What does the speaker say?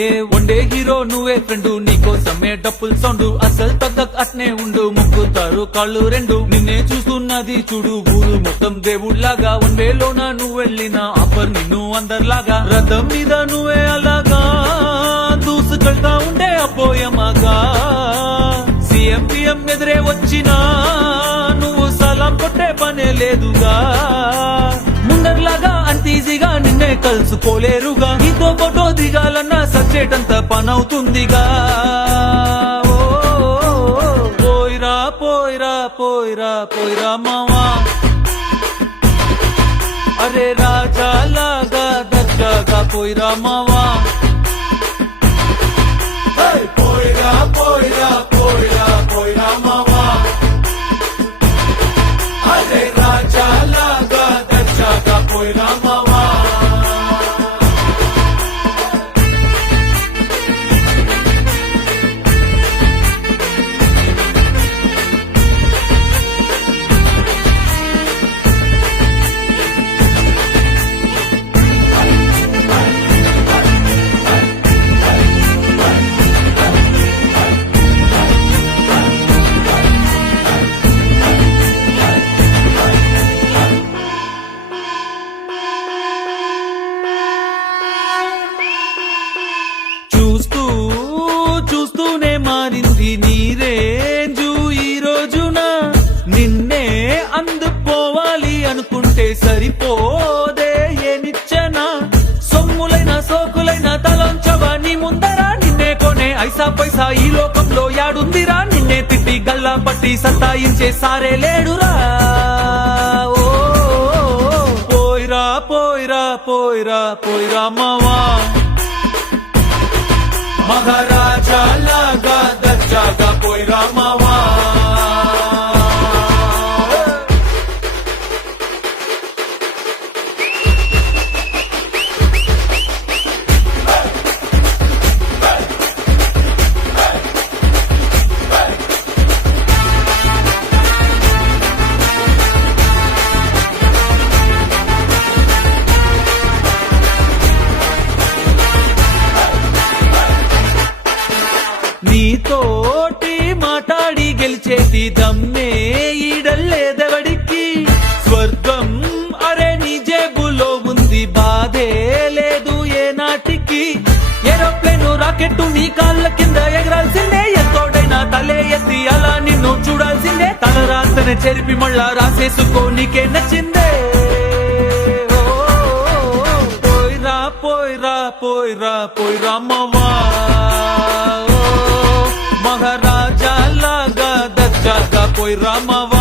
ఏ వండే హీరో నువ్వే ఫ్రెండు, నీకోసమే డప్పుల్ సౌండ్, అసలు తగ్గక్ అట్నే ఉండు, ముక్కుతారు కాళ్ళు రెండు, నిన్నే చూస్తున్నది చూడు ఊరు మొత్తం దేవుళ్లాగా, వన్ వేలోన నువ్వు వెళ్ళిన ఆఫర్ నిన్ను అందరిలాగా, రథం మీద నువ్వే అలాగా దూసుకెళ్తా ఉండే అపోయమాగా, సీఎం పిఎం ఎదురే వచ్చినా నువ్వు సలాం కొట్టే పనే లేదుగా, ముందర్లాగా అంత ఈజీగా నిన్నే కలుసుకోలేరుగా, నీతో ఫోటో దిగాలన్నా సచ్చేటంత పనవుతుందిగా. పోయిరా పోయిరా పోయిరా పోయిరా మావా, అరే రాజాలాగా దర్జాగా పోయిరా మావా, పోయిరా పోయిరా పోయిరా పోయిరా మావా, అరే రాజాలాగా దర్జాగా పోయిరా మావా. చూస్తూనే మారింది నీ రేంజు ఈ రోజున, నిన్నే అందుకోవాలి అనుకుంటే సరిపోదే ఏ నిచ్చెన, సొమ్ములైన సోకులైన తలంచవా నీ ముందరా, నిన్నే కొనే ఐసా పైసా ఈ లోకంలో యాడుందిరా, నిన్నే తిట్టి గల్లా పట్టి సత్తాయించే సారే లేడురా. ఓ పోయిరా పోయిరా పోయిరా పోయిరా మావా, మహారాజా లాగా దర్జాగా పోయిరా మావా. నీతోటి మాట్లాడి గెలిచేది దమ్మే ఈడల్లేదెవడికి, స్వర్గం అరే నీ జేబులో ఉంది, బాధే లేదు ఏ నాటికి, ఏరోప్లేను రాకెట్టు నీ కాళ్ళ కింద ఎగరాల్సిందే, ఎంతోడైనా తలే ఎత్తి అలా నిన్ను చూడాల్సిందే, తల రాతనే చెరిపి మళ్ళా రాసేసుకో నీకే నచ్చిందే. పోయిరా పోయిరా పోయిరా పోయిరా మావా, మహారాజా లాగా దర్జాగా పోయిరా మావా.